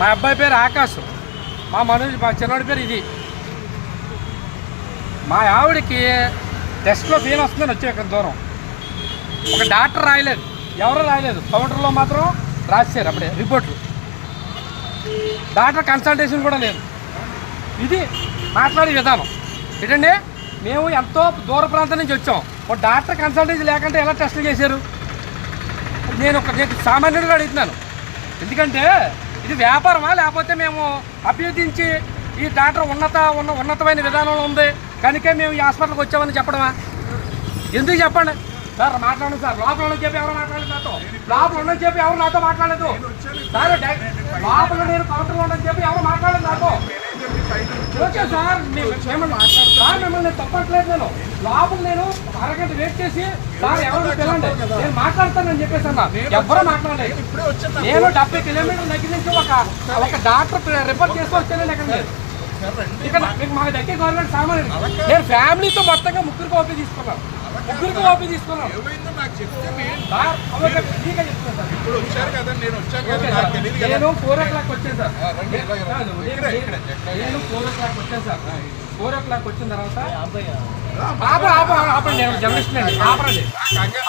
మా అబ్బాయి పేరు ఆకాశ్, మా చిన్నవాడి పేరు ఇది. మా ఆవిడకి టెస్ట్లో ఫెయిల్ వస్తుందని వచ్చే ఇక్కడ దూరం. ఒక డాక్టర్ రాయలేదు, ఎవరు రాయలేదు, కౌంటర్లో మాత్రం రాశారు అప్పుడే రిపోర్ట్లు. డాక్టర్ కన్సల్టేషన్ కూడా లేదు. ఇది మాట్లాడే విధానం ఏంటండి. మేము ఎంతో దూర ప్రాంతం నుంచి వచ్చాం, ఒక డాక్టర్ కన్సల్టేషన్ లేకుంటే ఎలా టెస్టులు చేశారు? నేను సామాన్యుడిగా అడుగుతున్నాను. ఎందుకంటే ఇది వ్యాపారమా, లేకపోతే మేము అభ్యర్థించి ఈ డాక్టర్ ఉన్నతమైన విధానంలో ఉంది కనుక మేము ఈ హాస్పిటల్కి వచ్చామని చెప్పడమా? ఎందుకు చెప్పండి సార్. మాట్లాడండి సార్. లోపల ఉన్న చెప్పి ఎవరు మాట్లాడలేదు నాతో, లోపల ఉన్నని చెప్పి ఎవరు నాతో మాట్లాడలేదు సార్. లోపల నేను కౌంటర్లో ఉండని చెప్పి ఎవరు మాట్లాడలేదు నాతో. ఓకే సార్, మిమ్మల్ని తప్పట్లేదు. నేను లోపల నేను అరగంట వెయిట్ చేసి సార్ ఎవరు పిల్లండి నేను మాట్లాడతానని చెప్పేసి అన్నా. ఎవరో మాట్లాడలేదు. నేను 70 కిలోమీటర్ల దగ్గర నుంచి ఒక డాక్టర్ రిపోర్ట్ చేస్తూ వచ్చాను. ఇక్కడ మీకు మాకు దగ్గర గవర్నమెంట్ సామాన్యుడు. నేను ఫ్యామిలీతో మొత్తంగా ముగ్గురికి ఓపీ తీసుకున్నాను. నేను 4 o'clock వచ్చాను సార్. నేను 4 o'clock వచ్చాను సార్. 4 o'clock వచ్చిన తర్వాత ఆపండి, నేను జర్నలిస్ట్ అండి, ఆపండి.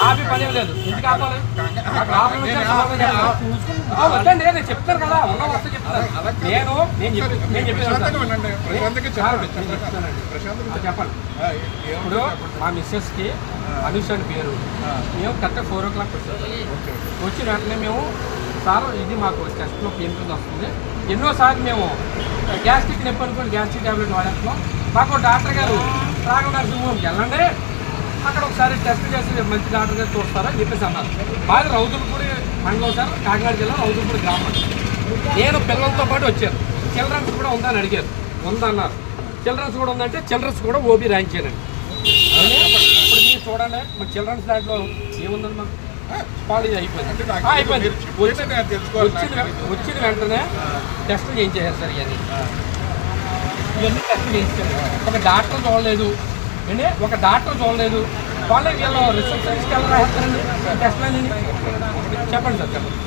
ఆపి పని లేదు. ఎందుకు ఆపాలి? వద్దండి, నేను చెప్తాను కదా, ఉన్న వస్తే చెప్తాను. నేను చెప్పండి. ఇప్పుడు మా మిస్సెస్కి అనుష్ అని పేరు. మేము కరెక్ట్గా 4 o'clock వచ్చాం. వచ్చిన వెంటనే మేము సార్ ఇది మాకు టెస్ట్లో పెయిన్ వస్తుంది. ఎన్నోసార్లు మేము గ్యాస్ట్రిక్ నొప్పి అనుకోండి గ్యాస్ట్రిక్ ట్యాబ్లెట్ వాడేస్తున్నాం. మాకు డాక్టర్ గారు రాఘవ నరసింహంకి వెళ్ళండి, అక్కడ ఒకసారి టెస్ట్ చేసి మంచి డాక్టర్ గారు చూస్తారని చెప్పేసి అన్నారు. బాగా రౌతులపూడి మండలం సార్, కాకినాడ జిల్లా రౌతులపూడి గ్రామం. నేను పిల్లలతో పాటు వచ్చాను. చిల్డ్రన్స్ కూడా ఉందని అడిగారు, ఉందన్నారు. చిల్డ్రన్స్ కూడా ఉందంటే చిల్డ్రన్స్ కూడా ఓబీ రాయించానండి. ఇప్పుడు మీరు చూడండి, మరి చిల్డ్రన్స్ దాంట్లో ఏముందని మాకు కాలేజ్ అయిపోయింది. వచ్చిన వెంటనే టెస్టులు చేయించేసారు సార్. ఇవన్నీ టెస్టులు చేయించారు. ఒక డాక్టర్ చూడలేదు అండి, ఒక డాక్టర్ చూడలేదు. వాళ్ళే వీళ్ళు రిసెప్షనిస్ట్కి ఎలా రాస్తారండి టెస్టులు అని చెప్పండి సార్. చెప్పండి.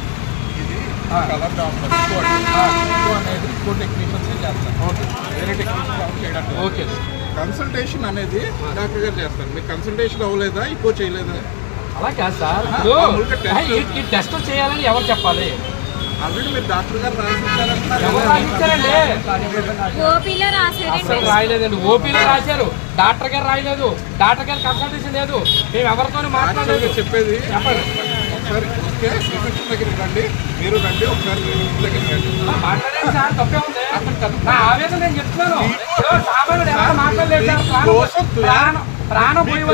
ఓకే. కన్సల్టేషన్ అనేది డాక్టర్ గారు చేస్తారు. మీకు కన్సల్టేషన్ అవ్వలేదా, ఎక్కువ చేయలేదా? అలా కాదు సార్. ఈ టెస్ట్ చేయాలని ఎవరు చెప్పాలి? ఆల్రెడీ మీరు డాక్టర్ గారు రాసిచ్చారండి. అసలు రాయలేదండి. ఓపీలో రాశారు, డాక్టర్ గారు రాయలేదు. డాక్టర్ గారు కన్సల్టేషన్ లేదు. మేము ఎవరితోనే మాట్లాడలేదు. చెప్పేది చెప్పండి. ఒకసారి ఓకే రిసెప్షన్ దగ్గరికి రండి, మీరు రండి, ఒకసారి దగ్గరికి రండి. మాట్లాడండి సార్, తప్పే ఉంది. నా ఆవేదన నేను చెప్తున్నాను. సామాన్యుడు ఎవరు మాట్లాడలేదు సార్. ప్రాణం పోయి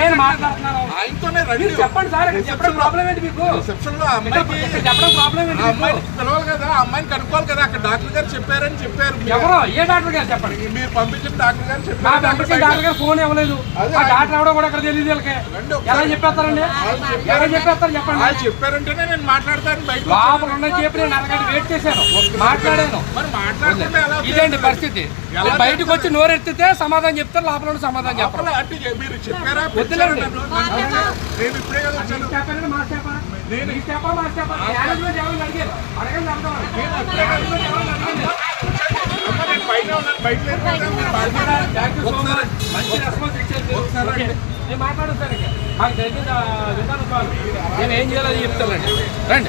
నేను మాట్లాడుతున్నాను. ఆయనతోనే రండి. చెప్పండి సార్, చెప్పడం ప్రాబ్లం ఏంటి మీకు? రిసెప్షన్ లో అమ్మాయికి చెప్పడం ప్రాబ్లం ఏంటి? అమ్మాయిని పిలవాలి కదా, అమ్మాయిని కనుక్కోవాలి కదా. అక్కడ డాక్టర్ గారు చెప్పారని చెప్పారు. ఎవరో ఏ డాక్టర్ గారు చెప్పండి. మీరు పంపించిన డాక్టర్ గారు చెప్పారు. డాక్టర్ గారు ఫోన్ ఇవ్వలేదు. ఆ డాక్టర్ ఎవడో కూడా అక్కడ తెలియదు. వీళ్ళకి ఎలా చెప్పేస్తారండి? ఎలా చెప్పేస్తారు చెప్పండి. వాళ్ళు చెప్పారంటేనే నేను మాట్లాడతాను. బయట లోపల ఉన్న చెప్పి నేను అరగంట వెయిట్ చేశాను, మాట్లాడాను. మరి మాట్లాడుతుంటే ఇదేంటి పరిస్థితి? బయటకు వచ్చి నోరెత్తితే సమాధానం చెప్తారు, లోపల సమాధానం చెప్పాలి. మీరు చెప్పారా? వద్దులేండి. నేను ఇప్పుడే కదా వచ్చాను. చెప్పండి. మా చెప్పా నేను ఈ చెప్పా మా చెప్పా మేనేజ్మెంట్ ఎవరు అడిగారు? అడగండి. పైన ఉన్నాను, బయట మంచి రెస్పాన్స్ ఇచ్చారు. నేను మాట్లాడను సార్. మాకు జరిగిన విధానం కాదు, నేను ఏం చేయాలో చెప్తానండి. రండి.